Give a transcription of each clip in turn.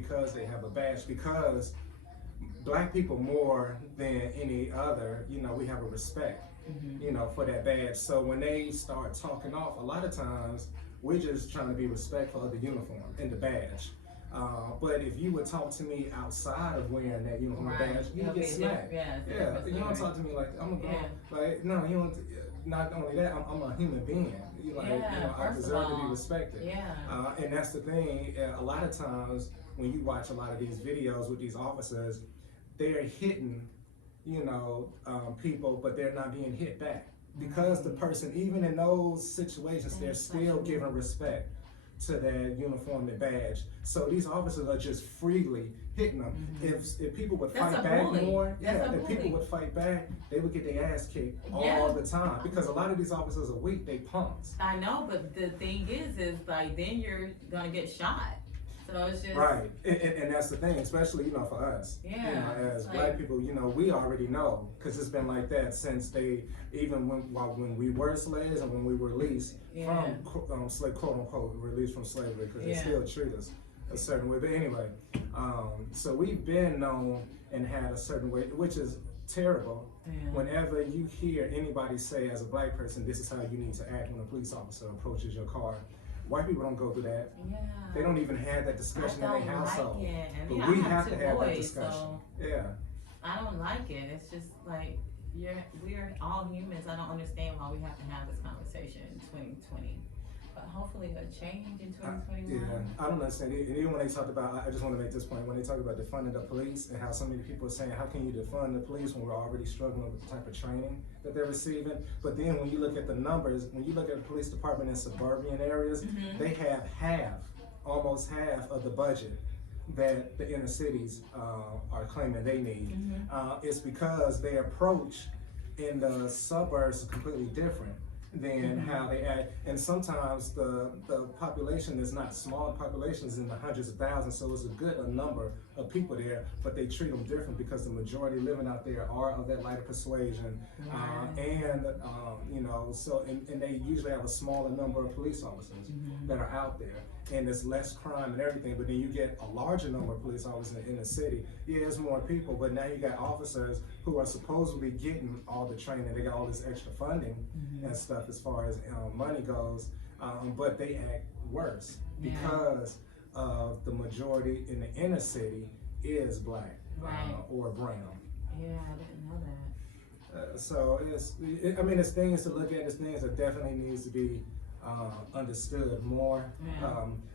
because they have a badge, because black people more than any other, you know, we have a respect, you know, for that badge. So when they start talking off, a lot of times we're just trying to be respectful of the uniform and the badge. But if you would talk to me outside of wearing that uniform badge, you get smacked. Yeah, you don't talk to me like I'm a girl. Like, no, you don't. Not only that, I'm a human being. You know, I deserve to be respected. And that's the thing. A lot of times when you watch a lot of these videos with these officers, they're hitting, you know, people, but they're not being hit back because the person, even in those situations, they're still giving respect to their uniform and badge. So these officers are just freely hitting them. If people would fight back more, if people would fight back, they would get their ass kicked all the time, because a lot of these officers are weak, they punks. I know, but the thing is like, then you're gonna get shot. So it's just right, and that's the thing, especially, you know, for us, you know, as black people, you know, we already know, because it's been like that since even when we were slaves and when we were released from quote unquote released from slavery, because they still treat us a certain way. But anyway, so we've been known and had a certain way, which is terrible. Whenever you hear anybody say, as a black person, this is how you need to act when a police officer approaches your car. White people don't go through that. They don't even have that discussion in their household. But we have to have that discussion. So I don't like it. It's just like, we're all humans. I don't understand why we have to have this conversation in 2020. But hopefully it'll change in 2021. I don't understand. And even when they talk about, I just want to make this point, when they talk about defunding the police and how so many people are saying, how can you defund the police when we're already struggling with the type of training that they're receiving? But then when you look at the numbers, when you look at the police department in suburban areas, they have almost half of the budget that the inner cities are claiming they need. It's because their approach in the suburbs is completely different than how they act. And sometimes the population is not small, the population is in the hundreds of thousands, so it's a good number of people there, but they treat them different because the majority living out there are of that lighter persuasion. You know, so, and they usually have a smaller number of police officers that are out there, and there's less crime and everything. But then you get a larger number of police officers in the city. There's more people, but now you got officers who are supposedly getting all the training, they got all this extra funding and stuff as far as money goes, but they act worse because of the majority in the inner city is black or brown. I didn't know that. So I mean, there's things to look at, there's things that definitely needs to be understood more.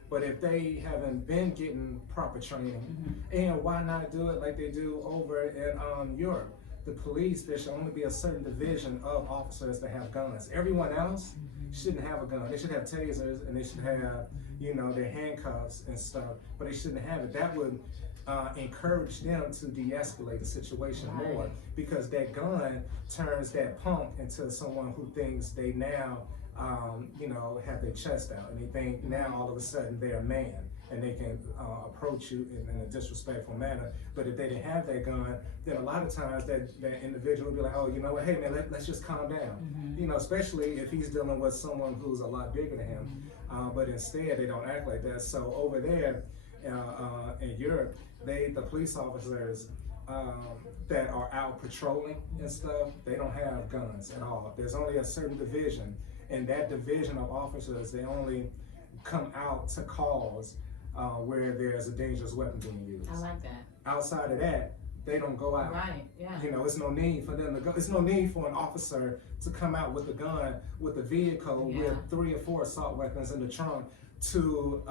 But if they haven't been getting proper training, and why not do it like they do over in Europe? The police, there should only be a certain division of officers that have guns. Everyone else shouldn't have a gun. They should have tasers, and they should have, you know, their handcuffs and stuff, but they shouldn't have it. That would encourage them to de-escalate the situation more, because that gun turns that punk into someone who thinks they now, you know, have their chest out, and they think now all of a sudden they're a man and they can approach you in a disrespectful manner. But if they didn't have that gun, then a lot of times that individual will be like, oh, you know what, hey man, let's just calm down. You know, especially if he's dealing with someone who's a lot bigger than him. But instead, they don't act like that. So over there in Europe, the police officers that are out patrolling and stuff, they don't have guns at all. There's only a certain division, and that division of officers, they only come out to calls where there's a dangerous weapon being used. I like that. Outside of that, they don't go out. You know, it's no need for them to go. It's no need for an officer to come out with a gun, with a vehicle with 3 or 4 assault weapons in the trunk to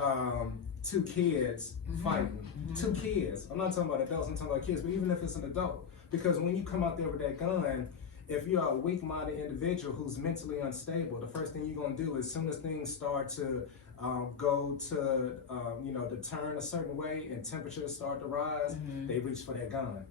2 kids fighting. 2 kids. I'm not talking about adults, I'm talking about kids, but even if it's an adult. Because when you come out there with that gun, if you're a weak-minded individual who's mentally unstable, the first thing you're gonna do as soon as things start to go to, you know, to turn a certain way and temperatures start to rise, they reach for that gun.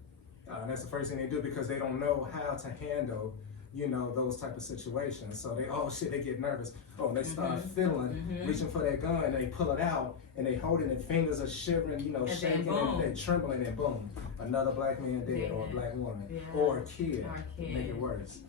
That's the first thing they do, because they don't know how to handle, you know, those type of situations. So they, oh shit, they get nervous. Oh, they start fiddling, reaching for that gun, and they pull it out, and they hold it, and fingers are shivering, you know, and shaking, and they're trembling, and boom, another black man dead, or a black woman, or a kid, make it worse.